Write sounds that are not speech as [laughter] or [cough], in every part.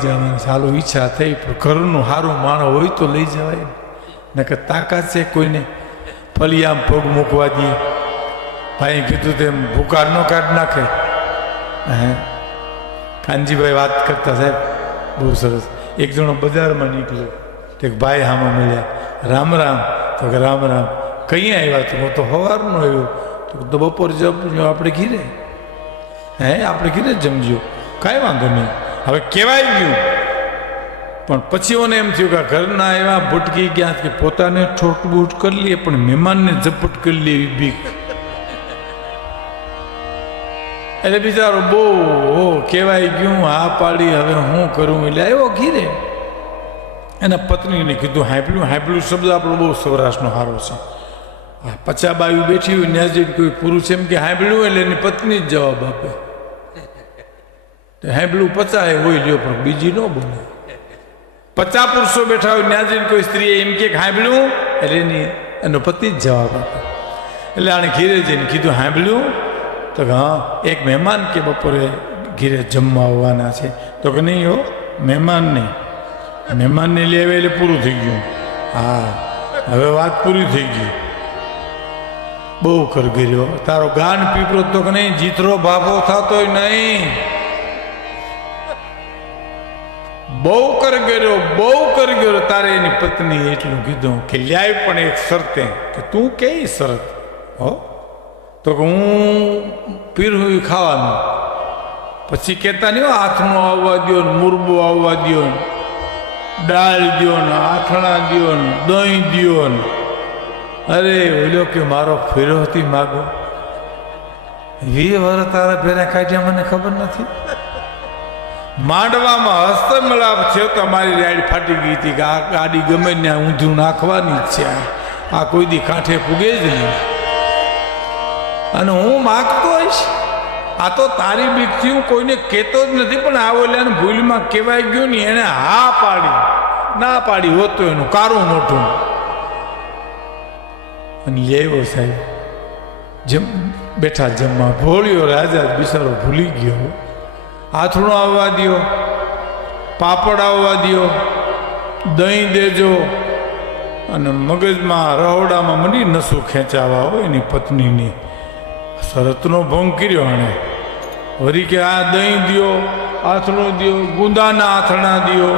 જવાનું. સાલો ઈચ્છા થઈ ઘરનું સારું માણસ હોય તો લઈ જવાય. ને કે તાકાત છે કોઈને. ફલિયામ પગ મૂકવા દઈએ ભાઈ કીધું તેમ ભૂકાર નો કાઢ નાખે. હે? કાનજીભાઈ વાત કરતા સાહેબ, બહુ સરસ. એક જણો બજારમાં નીકળ્યો. તો ભાઈ હામાં મળ્યા. રામ રામ. તો કે રામ રામ. કઈ આવ્યા તો? હું તો સવારનો આવ્યો. તો તો બપોર જમજો, આપણે ઘીરે. હે? આપણે ઘીરે જમજો. કાંઈ વાંધો નહીં. હવે કહેવાય ગયું. પણ પછી મને એમ થયું કે આ ઘરના એવા ભૂટકી ગયા કે પોતાને ઠોટબૂટ કરી લઈએ, પણ મહેમાનને ઝપટ કરી લે એવી બીક. એટલે બિચારો બહુ, હો, કહેવાય ગયું, હા પાડી, હવે હું કરું? એટલે આવ્યો ઘીરે. એના પત્નીને કીધું હાંપલું હાંપલું શબ્દ આપણો બહુ સૌરાષ્ટ્રનો હારો છે. આ પચા બાયું બેઠી હોય ત્યાં કોઈ પુરુષ એમ કે, હાંભળ્યું? એટલે એની પત્ની જ જવાબ આપે. હાંભળ્યું પચાય હોય લ્યો, પણ બીજી ન બોલે પચા પુરુષો બેઠા હોય ત્યાં જઈને કોઈ સ્ત્રીએ એમ કે હાંભળ્યું? એટલે એની એનો પતિ જ જવાબ આપ્યો એટલે આણે ઘીરે જઈને કીધું, હાંભળ્યું? તો હા, એક મહેમાન કે બપોરે ઘીરે જમવા આવવાના છે. તો કે, નહીં હો, મહેમાન નહીં. મહેમાનને લઈ આવે એટલે પૂરું થઈ ગયું. હા, હવે વાત પૂરી થઈ ગઈ. બહુ કરગીર્યો તારો ગાન પીપરો તો કે નહીં, જીતરો ભાભો થતોય નહીં. બહુ કરગેરો બહુ કરગેરો તારે એની પત્ની એટલું કીધું કે લ્યાય પણ એક શરતે કે તું કેવી શરત? હો? તો કે હું પીરું ખાવાનું. પછી કહેતા નહીં હાથનું આવવા દો ને મુરબો આવવા દો ને, દાળ દ્યો ને, આથણા દો ને, દહીં દો ને. અરે, ઓલો કે મારો ફેરો હતી માગો. વી વર તારા ભેરા કાઢ્યા મને ખબર નથી. માંડવામાં હસ્તમલાપ છે તો મારી રાઈડ ફાટી ગઈ હતી કે આ ગાડી ગમે ત્યાં ઊંધું નાખવાની જ છે. આ કોઈ દી કાંઠે પૂગે જ નહીં. અને હું માગતો હોઈશ, આ તો તારી બીકથી હું કોઈને કહેતો જ નથી, પણ આ એને ભૂલમાં કહેવાય ગયું ને એને હા પાડી. ના પાડી હોતું એનું કારું મોટું અને લેવો સાહેબ, જમ બેઠા જમવા ભોળ્યો રાજા બિસારો ભૂલી ગયો. આથણું આવવા દ્યો, પાપડ આવવા દ્યો, દહીં દેજો અને મગજમાં રહોડામાં મની નસું ખેંચાવા હોય એની પત્નીની. શરતનો ભંગ કર્યો આણે વરી કે આ દહીં દો આથણું દો ગુંદાના આથણા દો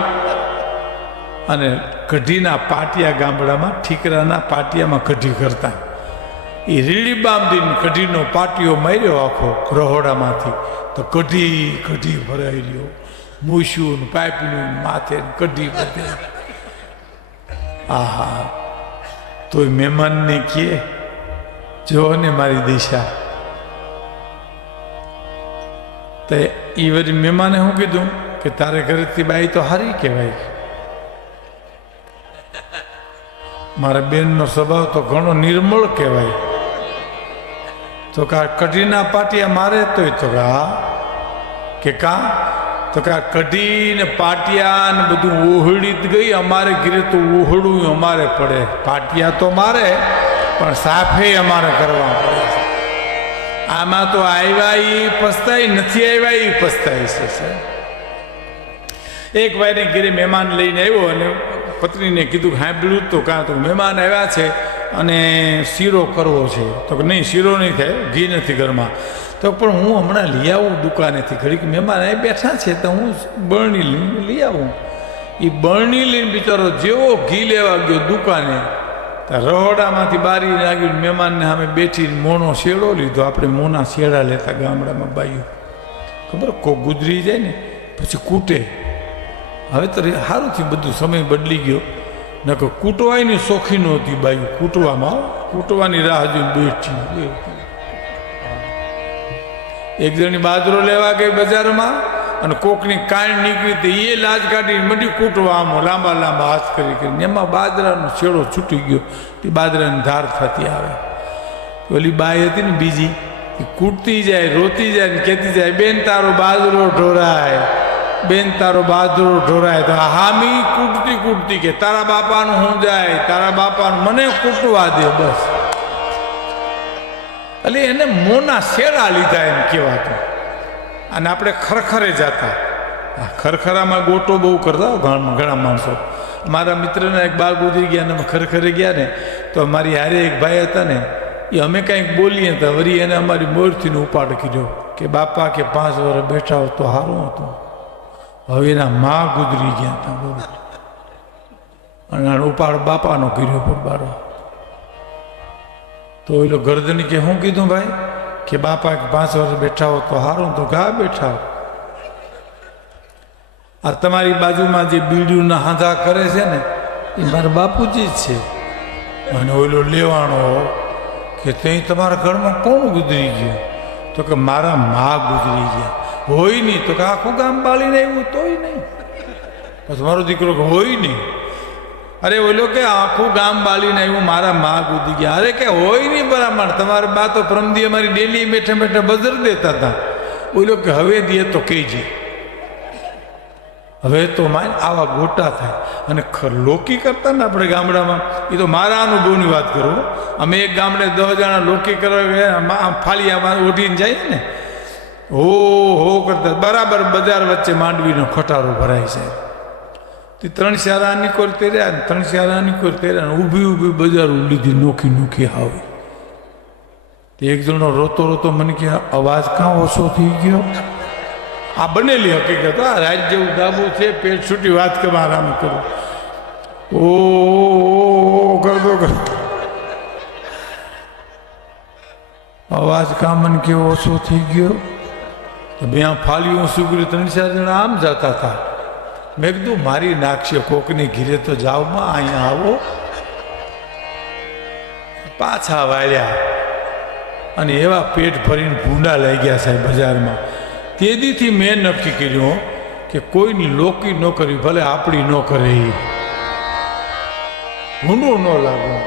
અને કઢીના પાટિયા ગામડામાં, ઠીકરાના પાટિયામાં કઢી કરતા. એ રીડી બાંધીને કઢીનો પાટીઓ માર્યો આખો રહોડામાંથી. તો કઢી કઢી ભરાઈ રહ્યો મૂસ્યું પાઇપનું માથે કઢી બધે. આહા. તોય મહેમાનને કહે જો ને મારી દિશા. તો એ વરી મહેમાને શું કીધું? કે તારે ઘરેથી બાઈ તો હારી કહેવાય. મારા બેનનો સ્વભાવ તો ઘણો નિર્મળ કહેવાય. તો કે કઢીના પાટિયા મારે તોય તો કે? કે તો કે આ કઢી ને પાટિયા ને બધું ઓહળી જ ગઈ, અમારે ઘરે તો ઓહળું અમારે પડે. પાટિયા તો મારે, પણ સાફે અમારે કરવા પડે આમાં તો આવ્યા એ પસ્તાય, નથી આવ્યા એ પસ્તાય છે એક ભાઈને ઘરે મહેમાન લઈને આવ્યો અને પત્નીને કીધું સાંભળ્યું તો કાં તો મહેમાન આવ્યા છે. અને શીરો કરવો છે. તો કે નહીં, શીરો નહીં થાય, ઘી નથી ઘરમાં. તો પણ હું હમણાં લઈ આવું દુકાનેથી. ઘડીક મહેમાન અહીં બેઠા છે, તો હું બરણી લઈને લઈ આવું. એ બરણી લઈને બિચારો જેવો ઘી લેવા ગયો દુકાને રહોડામાંથી બારી લાગ્યું મહેમાનને સામે બેઠીને મોનો શેડો લીધો. આપણે મોના શેડા લેતા ગામડામાં બાયું ખબર કો ગુજરી જાય ને, પછી કૂટે. હવે તો સારું થયું, બધું સમય બદલી ગયો. નકર કૂટવાની શોખીન હતી બાયું કૂટવામાં કૂટવાની રાહ જોઈને બેઠી. એક જણી બાજરો લેવા ગઈ બજારમાં અને કોકની કાંઈ નીકળી હતી એ લાજ કાઢી મંડી કૂટવા આમ લાંબા લાંબા હાથ કરી કરીને. એમાં બાજરાનો છેડો છૂટી ગયો. તે બાજરાની ધાર થતી આવે. ઓલી બાઈ હતી ને બીજી કૂટતી જાય, રોતી જાય ને કહેતી જાય, બેન, તારો બાજરો ઢોરાય. બેન, તારો બાજરો ઢોરાય. તો હામી કૂટતી કૂટતી કે, તારા બાપાનું હું જાય, તારા બાપાનું મને કૂટવા દે, બસ. એટલે એને મોના શેડા લીધા એમ કહેવાતું. અને આપણે ખરખરે જતા. ખરખરામાં ગોટો બહુ કરતા હો ઘણા માણસો. મારા મિત્રના એક બાગ ગુજરી ગયા ને અમે ખરખરે ગયા ને, તો અમારી હારે એક ભાઈ હતા ને, એ અમે કાંઈક બોલીએ તો વળી એને અમારી મોરથીને ઉપાડ કીધો કે, બાપા કે પાંચ વર્ષ બેઠા હોત તો સારું હતું. હવે એના મા ગુજરી ગયા હતા બોલો અને ઉપાડ બાપાનો કર્યો પણ બારો. તો એલો ગરદની કે શું કીધું, ભાઈ, કે બાપા એક પાંચ વર્ષ બેઠા હો તો હારું તો ઘા બેઠા હો. આ તમારી બાજુમાં જે બીડીઓના હાંધા કરે છે ને, એ મારા બાપુજી જ છે. અને ઓલો લેવાણો કે ત્યાં તમારા ઘરમાં કોણ ગુજરી ગયું? તો કે મારા મા ગુજરી ગયા. હોય નહીં તો કે આખું ગામ બાળીને આવ્યું તોય નહીં. પછી મારો દીકરો હોય નહીં. અરે ઓલો કે આખું ગામ બાળીને આવ્યું, મારા મા ઉધી ગયા. અરે કે હોય નહીં બરાબર તમારા બા તો પ્રમદી અમારી ડેલી બેઠે બેઠે બજર દેતા હતા. ઓલો કે હવે દે તો કહેજે. હવે તો માન આવા ગોટા થાય. અને લોકી કરતા ને આપણે ગામડામાં એ તો મારા અનુભવની વાત કરું. અમે એક ગામડે દસ જણા લોકી કરવા ગયા, આમ- આમ ફાળિયામાં ઓઢીને જઈએ ને હો હો કરતા બરાબર બજાર વચ્ચે માંડવીનો ખટારો ભરાય છે. તે ત્રણ શાળાની કોર તેર્યા ને ત્રણ શાળાની કોર તેર્યા ને ઊભી ઊભી બજાર લીધી નોખી નોખી આવી તે એક જણનો રોતો રોતો મને કે અવાજ કાં ઓછો થઈ ગયો? આ બનેલી હકીકત, આ રાજ જેવું ગાબું છે, પેટ છૂટી વાત કે આરામ કરું ઓ કરતો કરતો અવાજ કામન મને કેવો ઓછો થઈ ગયો? બે ફાલ્યું સુગરી ત્રણ ચાર જણા આમ જતા હતા. મેં કીધું, મારી નાખશે કોકની ઘીરે તો જાવમાં, અહીંયા આવો. પાછા વાળ્યા. અને એવા પેટ ભરીને ભૂંડા લઈ ગયા સાહેબ બજારમાં. તેદીથી મેં નક્કી કર્યું કે કોઈની લોકી ન કરવી, ભલે આપણી ન કરે ભૂંડું ન લાગવું.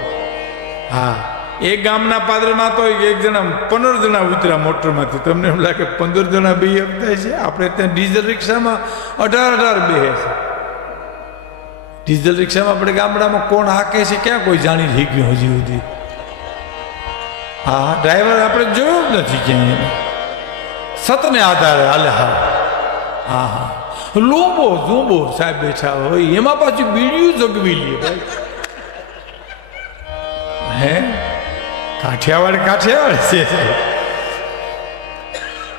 હા. એક ગામના પાદરમાં તો એક જણા પંદર જણા ઉતર્યા મોટરમાંથી. તમને એમ લાગે પંદર જણા બે થાય છે? આપણે ત્યાં ડીઝલ રિક્ષામાં અઢાર અઢાર બે છે. ડીઝલ રિક્ષામાં આપણે ગામડામાં કોણ હાકે છે ક્યાં કોઈ જાણી થઈ ગયું હજી સુધી? હા, ડ્રાઈવર આપણે જોયો જ નથી ક્યાંય. સતને આધારે હાલે, હા. હા હા. લોબો ઝૂંબો સાહેબ બેઠા હોય. એમાં પાછું બીડિયું જગવી લે ભાઈ. હે? કાઠિયાવાડ કાઠિયાવાડ. [laughs] છે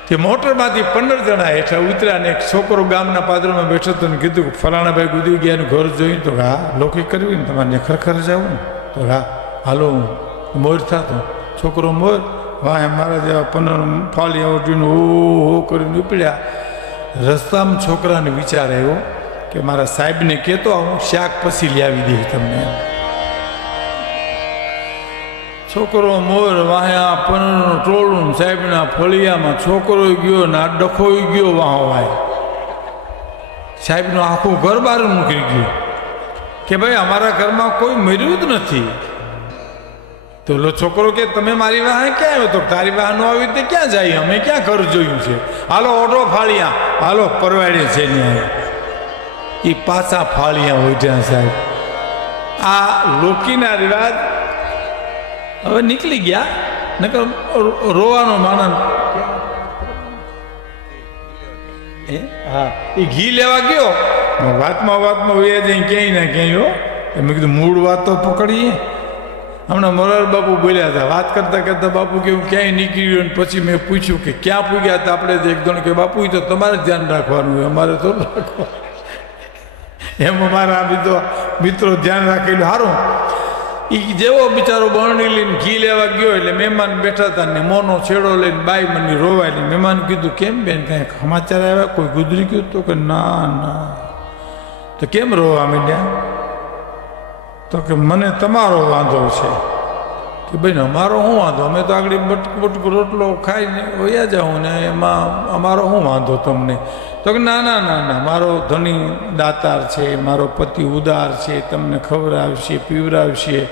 તે મોટરમાંથી પંદર જણા હેઠા ઉતર્યા ને એક છોકરો ગામના પાદરમાં બેઠો હતો ને કીધું ફલાણાભાઈ ગુજરી ગયા ઘર જોયું. તો હા, લોકી કરવી ને તમારે ખરેખર જવું ને? તો હા, હાલો, હું મોર થતો. છોકરો મોર, વાહ મારા જેવા પંદર ફાળી ઉઠીને ઓ હો કરીને ઉપડ્યા. રસ્તામાં છોકરાને વિચાર આવ્યો કે મારા સાહેબને કહેતો હું શાક પછી લાવી દઈશ તમને છોકરો મોર વાહ્યા પનરનું ટોળું સાહેબના ફળિયામાં છોકરો ગયો ને ડખોઈ ગયો વાહ વાય સાહેબનું આખું ઘર બહાર નીકળી ગયું. કે ભાઈ, અમારા ઘરમાં કોઈ મર્યું જ નથી. તો લો છોકરો કે, તમે મારી વાહ ક્યાં આવ્યો? તો તારી વાહ નો આવી રીતે ક્યાં જાય? અમે ક્યાં ઘર જોયું છે? હાલો ઓટો ફાળિયા. હાલો પરવાડે છે ન્યાય એ પાછા ફાળિયા હોય ત્યાં સાહેબ. આ લોકીના રિવાજ હવે નીકળી ગયા. નકર રોવાનો માણસ? હા? એ ઘી લેવા ગયો. વાતમાં વાતમાં વયા જઈ ક્યાંય ના ક્યાંય હો. મેં કીધું મૂળ વાત તો પકડીએ. હમણાં મોરાર બાપુ બોલ્યા હતા. વાત કરતા કરતા બાપુ કે હું ક્યાંય નીકળી ગયો પછી મેં પૂછ્યું કે ક્યાં પૂગ્યા હતા આપણે એક જણ કે બાપુ તો તમારે ધ્યાન રાખવાનું હોય અમારે તો રાખવાનું એમ અમારા બીજો મિત્રો ધ્યાન રાખેલું. સારું એ જેવો બિચારો બરણી લઈને ઘી લેવા ગયો એટલે મહેમાન બેઠા હતા ને મોનો છેડો લઈને બાઈ મને રોવાય મહેમાન કીધું, કેમ બેન, કાંઈ સમાચાર આવ્યા? કોઈ ગુજરી ગયું તો? કે, ના ના. તો કેમ રોવા માંડ્યા? તો કે, મને તમારો વાંધો છે. કે ભાઈ અમારો શું વાંધો? અમે તો આગળ બટક બટક રોટલો ખાઈને વયા જાઉં ને એમાં અમારો શું વાંધો તમને? તો કે, ના ના ના ના, મારો ધણી દાતાર છે, મારો પતિ ઉદાર છે, તમને ખવડાવશે પીવરાવશે.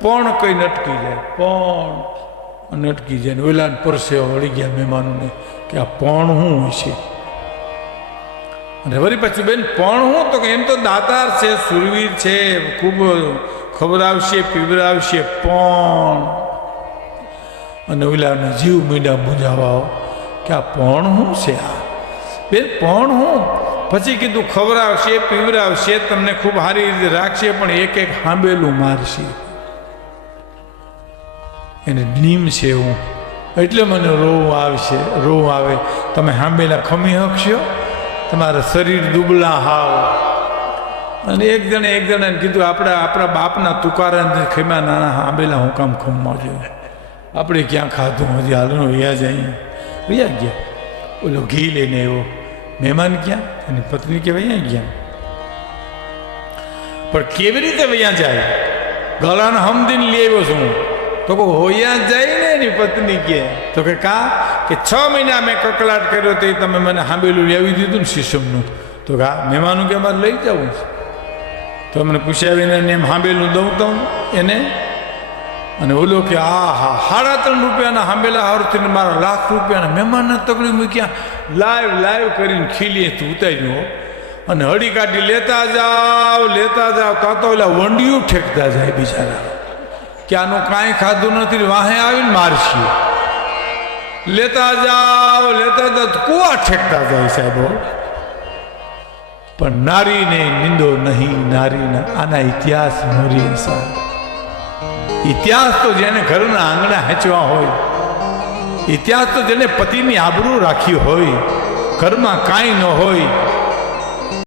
પણ કંઈ નટકી જાય, પણ નટકી જાય ને ઓલાને પરસે વળી ગયા મહેમાનોને કે આ પણ શું હશે અને વળી પછી બેન, પણ હું તો કે, એમ તો દાતાર છે, સુરવીર છે, ખૂબ ખવડાવશે, પીવડાવશે, પણ અને ઓલાને જીવ મીડા બુજાવા કે આ પણ શું છે આ? બેન, પણ હું? પછી કીધું, ખવડાવશે, પીવડાવશે, તમને ખૂબ સારી રીતે રાખશે, પણ એક એક હાંબેલું મારશે. એને નીમ છે હું. એટલે મને રોવ આવશે, રોવ આવે. તમે હાંબેલા ખમી શકશો તમારા શરીર દુબળા હાવ. અને એક જણે એક જણે કીધું, આપણે, આપણા બાપના તુકારા ખેમા નાના આંબેલા હું કામ ખમવા જોઈએ આપણે ક્યાં ખાધું? હજી હાલનો વયા જઈએ વૈયા ગયા? ઓલો ઘી લઈને આવ્યો. મહેમાન ક્યાં? એની પત્ની કે વૈયા ગયા. પણ કેવી રીતે વૈયા જાય? ગળાને હમદીને લઈ આવ્યો છું તો કહું, હોયા જાય ને એની પત્ની કે. તો કે કા? કે છ મહિના મેં કકલાટ કર્યો તો તમે મને હાંબેલું લેવી દીધું ને શીશમનું તો કા મહેમાનું કે અમારે લઈ જવું છે? તો મને પૂછ્યા વિના એમ હાંબેલું દઉં તો એને. અને ઓલો કે આ હા સાડા ત્રણ રૂપિયાના હાંબેલા હારથી મારા લાખ રૂપિયાના મહેમાનને તકડી મૂક્યા. લાઈવ લાઈવ કરીને ખીલીએ તું ઉતાર્યું અને હળી કાઢી, લેતા જાવ લેતા જાવ કાં તો ઓલા વંડિયું ઠેકતા જાય બિચારા. કે આનું કાંઈ ખાધું નથી, વાહે આવીને મારશી. લેતા જાવ લેતા જાવ કુવા ઠેકતા જાય સાહેબો પણ નારીને નિંદો નહીં, નારીના આના ઇતિહાસ મોરી સાહેબ ઇતિહાસ તો જેને ઘરના આંગણા હેંચવા હોય, ઇતિહાસ તો જેને પતિની આબરૂ રાખી હોય, ઘરમાં કાંઈ ન હોય